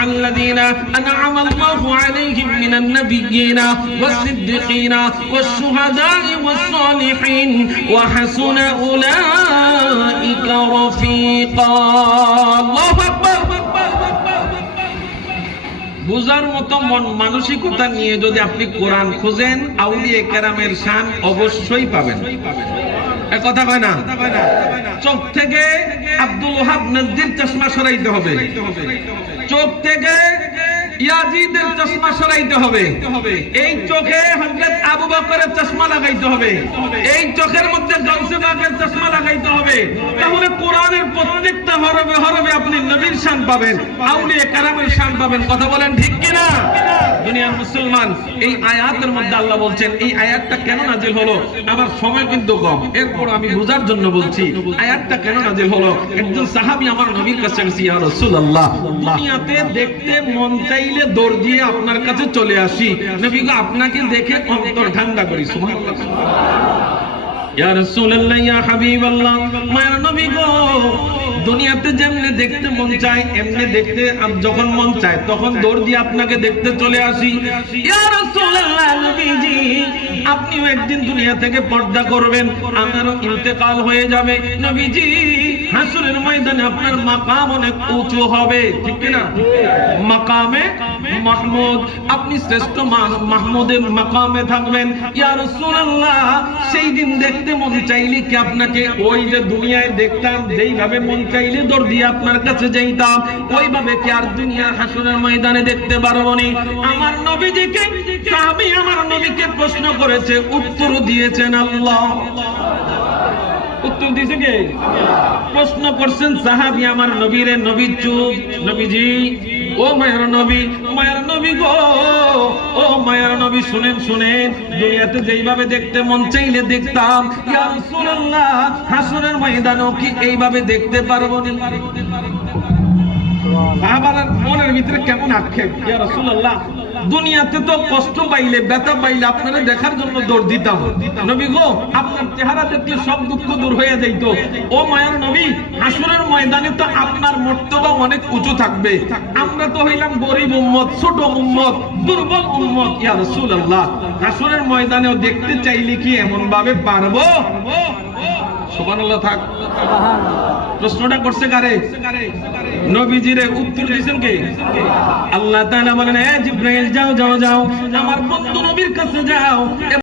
মা'আল্লাযীনা আন'আমা আল্লাহু আলাইহিম মিনান নাবিয়্যিনা ওয়াস-সিদ্দীকিনা ওয়াশ-শুহাদা'i ওয়াস-সালিহিন ওয়া হাসুনা উলাইকা রাফীকা। আল্লাহু আকবার। বুঝার মতো মন মানসিকতা নিয়ে যদি আপনি কোরআন খোঁজেন, আউলিয়া কেরামের শান অবশ্যই পাবেন। এক কথা কয় না? চোখ থেকে আব্দুল ওয়াহাব নজদীর চশমা সরাইতে হবে, চোখ থেকে ইয়াজিদের চশমা সরাইতে হবে, এই চোখে হযরত আবু বকরের চশমা লাগাইতে হবে, এই চোখের মধ্যে গাউসে পাকের চশমা লাগাইতে হবে। তাহলে কোরআনের প্রত্যেকটা হরফে হরফে আপনি নবীর শান পাবেন, আউলিয়া কেরামের শান পাবেন। কথা বলেন ঠিক কি না? দুনিয়ার মুসলমান, এই আয়াতের মধ্যে আল্লাহ বলছেন, এই আয়াতটা কেন নাজিল হলো? আমার সময় কিন্তু কম, এরপর আমি বুঝার জন্য বলছি আয়াতটা কেন নাজিল হলো। একজন সাহাবী আমার নবীর কাছে বলছে, ইয়া রাসূলুল্লাহ, দুনিয়াতে দেখতে মন চাইলে দৌড় দিয়ে আপনার কাছে চলে আসি, নবী গো আপনাকে দেখে অন্তর ঠান্ডা করি। সুবহানাল্লাহ। ইয়া রাসূলুল্লাহ, ইয়া হাবিবাল্লাহ, মায়ের নবী গো, দুনিয়াতে যেমনে দেখতে মন চায় এমনি দেখতে যখন মন চায় তখন দৌড় দিয়ে আপনাকে দেখতে চলে আসি। ইয়া রাসূলুল্লাহ, নবীজি আপনিও একদিন দুনিয়া থেকে পর্দা করবেন, আমারও ইন্তেকাল হয়ে যাবে। নবীজি হাসরের ময়দানে আপনার মাকাম অনেক উঁচু হবে, ঠিক কি না? মাকামে মাহমুদ, আপনি শ্রেষ্ঠ মাহমুদের মাকামে থাকবেন। ইয়া রাসূলুল্লাহ, সেই দিন দেখতে মন চাইলে কি আপনাকে ওই যে দুনিয়ায় দেখতাম যেইভাবে মন চাইলে দৌড় দিয়ে আপনার কাছে যাইতাম, ওইভাবে কি আর দুনিয়া হাসরের ময়দানে দেখতে পারবো না? আমার নবীজিকে সাহাবী আমার নবীকে প্রশ্ন করেছে, উত্তর দিয়েছেন আল্লাহ। উত্তর দিয়েছে কে? প্রশ্ন করছেন সাহাবী আমার নবীরে। নবী চুপ। নবীজি, ও মায়ের নবী, মায়ের নবী গো, ও মায়ের নবী শুনেন শুনেন, দুনিয়াতে যেইভাবে দেখতে মন চাইলে দেখতাম, ইয়া রাসূলুল্লাহ হাসরের ময়দানেও কি এইভাবে দেখতে পারবো না? সাহাবারা মনের ভিতরে কেমন আক্ষেপ, ইয়া রাসূলুল্লাহ দুনিয়াতে তো কষ্ট পাইলে ব্যথা পাইলে আপনারা দেখার জন্য দৌড় দিতাম, নবী গো আপনার চেহারা দেখলে সব দুঃখ দূর হয়ে যাইত। ও মায়ের নবী, হাসরের ময়দানে তো আপনার মর্তবা অনেক উঁচু থাকবে, আমরা তো হইলাম গরিব উম্মত, ছোট উম্মত, দুর্বল উম্মত। ইয়া রাসূলুল্লাহ হাসরের ময়দানেও দেখতে চাইলে কি এমন ভাবে পারবো? সুবহানাল্লাহ থাক। প্রশ্নটা করছে কারে? নবীজিরে। উত্তর দিয়েছেন কে? আল্লাহ তাআলা বলেন, এ জিবরাইল যাও যাও যাও, আমার বন্ধু নবীর কাছে যাও।